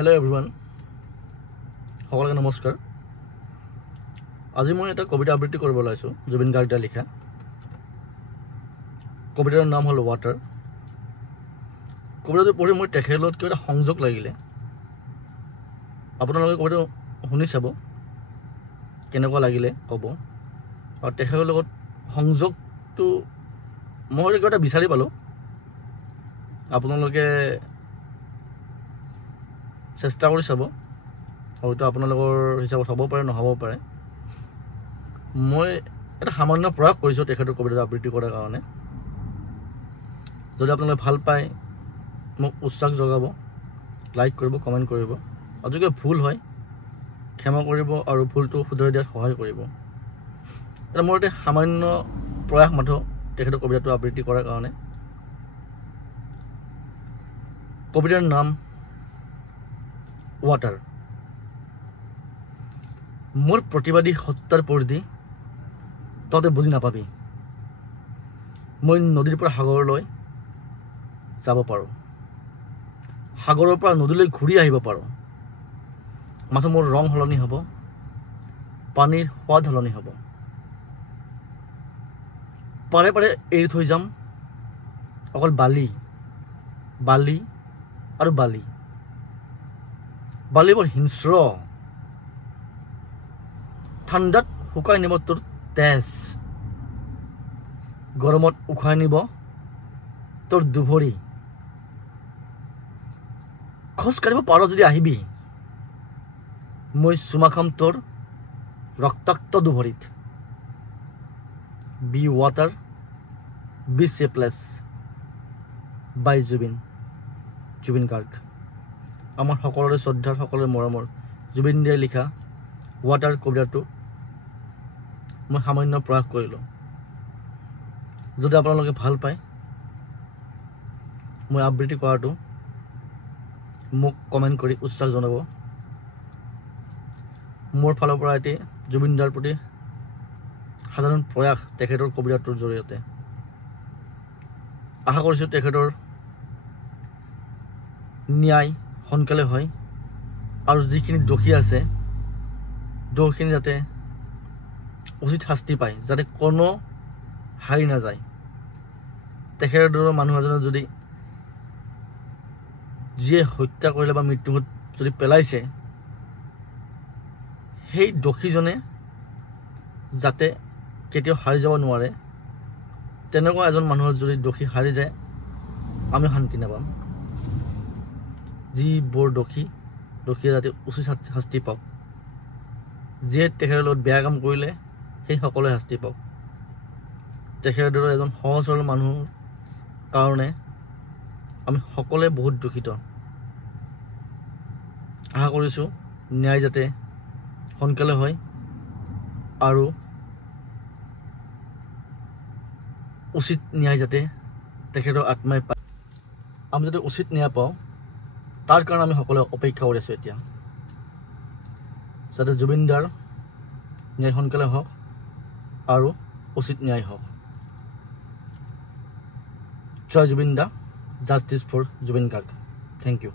Hello everyone, সকলকে নমস্কাৰ। আজি মই এটা কবিতা আবৃত্তি কৰিব ওলাইছো জুবিন গাৰ্গে লিখা। কবিতাৰ নাম হ'ল ৱাটাৰ। কবিতাটো পঢ়ি মই তেখেতৰ লগত কিবা এটা সংযোগ লাগিলে। আপোনালোকে কবিতাটো শুনি চাব, কেনেকুৱা লাগিলে ক'ব। আৰু তেখেতৰ লগত সংযোগটো মই কিবা এটা বিচাৰি পালোঁ। আপোনালোকে চেষ্টা কৰি চাব, হয়তো আপোনালোকৰ হিচাপত হ'ব পাৰে, নহ'ব পাৰে। মই এটা সামান্য প্ৰয়াস কৰিছোঁ তেখেতৰ কবিতা আবৃত্তি কৰাৰ কাৰণে। যদি আপোনালোকে ভাল পায় মোক উৎসাহ যোগাব, লাইক কৰিব, কমেণ্ট কৰিব। আৰু যদি ভুল হয় ক্ষমা কৰিব আৰু ভুলটো শুধৰাই দিয়াত সহায় কৰিব। এটা মোৰ এটা সামান্য প্ৰয়াস মাথো তেখেতৰ কবিতাটো আবৃত্তি কৰাৰ কাৰণে। কবিতাৰ নাম ৱাটাৰ। মোৰ প্ৰতিবাদী সত্তাৰ পৰিধি তহঁতে বুজি নাপাবি। মই নদীৰ পৰা সাগৰলৈ যাব পাৰোঁ, সাগৰৰ পৰা নদীলৈ ঘূৰি আহিব পাৰোঁ। মাথো মোৰ ৰং সলনি হ'ব, পানীৰ সোৱাদ সলনি হ'ব। পাৰে পাৰে এৰি থৈ যাম অকল বালি, বালি আৰু বালি। বালি বৰ হিংস্ৰ, ঠাণ্ডাত শুকাই নিব তোৰ তেজ, গৰমত উখাই নিব তোৰ দুভৰি। খোজ কাঢ়িব পাৰ যদি আহিবি, মই চুমা খাম তোৰ ৰক্তাক্ত দুভৰিত। বি ৱাটাৰ, বি চেপলেছ বাই জুবিন গাৰ্গ। আমাৰ সকলোৰে শ্ৰদ্ধাৰ, সকলোৰে মৰমৰ জুবিন দাই লিখা ৱাটাৰ কবিতাটো মই সামান্য প্ৰয়াস কৰিলোঁ। যদি আপোনালোকে ভাল পায় মই আবৃত্তি কৰাটো, মোক কমেণ্ট কৰি উৎসাহ জনাব। মোৰ ফালৰ পৰা এটি জুবিন দাৰ প্ৰতি সাধাৰণ প্ৰয়াস তেখেতৰ কবিতাটোৰ জৰিয়তে। আশা কৰিছোঁ তেখেতৰ ন্যায় সোনকালে হয় আৰু যিখিনি দোষী আছে দোষখিনি যাতে উচিত শাস্তি পায়, যাতে কোনো হাৰি নাযায়। তেখেতৰ দৰে মানুহ এজনে যদি যিয়ে হত্যা কৰিলে বা মৃত্যুমুখত যদি পেলাইছে, সেই দোষীজনে যাতে কেতিয়াও হাৰি যাব নোৱাৰে। তেনেকুৱা এজন মানুহৰ যদি দোষী হাৰি যায় আমি শান্তি নাপাম। যিবোৰ দোষীয়ে যাতে উচিত শাস্তি পাওক। যিয়ে তেখেতৰ লগত বেয়া কাম কৰিলে সেই সকলোৱে শাস্তি পাওক। তেখেতৰ দৰে এজন সহজ সৰল মানুহৰ কাৰণে আমি সকলোৱে বহুত দুখিত। আশা কৰিছোঁ ন্যায় যাতে সোনকালে হয় আৰু উচিত ন্যায় যাতে তেখেতৰ আত্মাই পায়। আমি যাতে উচিত ন্যায় পাওঁ তাৰ কাৰণে আমি সকলোৱে অপেক্ষা কৰি আছোঁ। এতিয়া যাতে জুবিন দাৰ ন্যায় সোনকালে হওক আৰু উচিত ন্যায় হওক। জয় জুবিন দা, justice for Zubeen Garg. Thank U.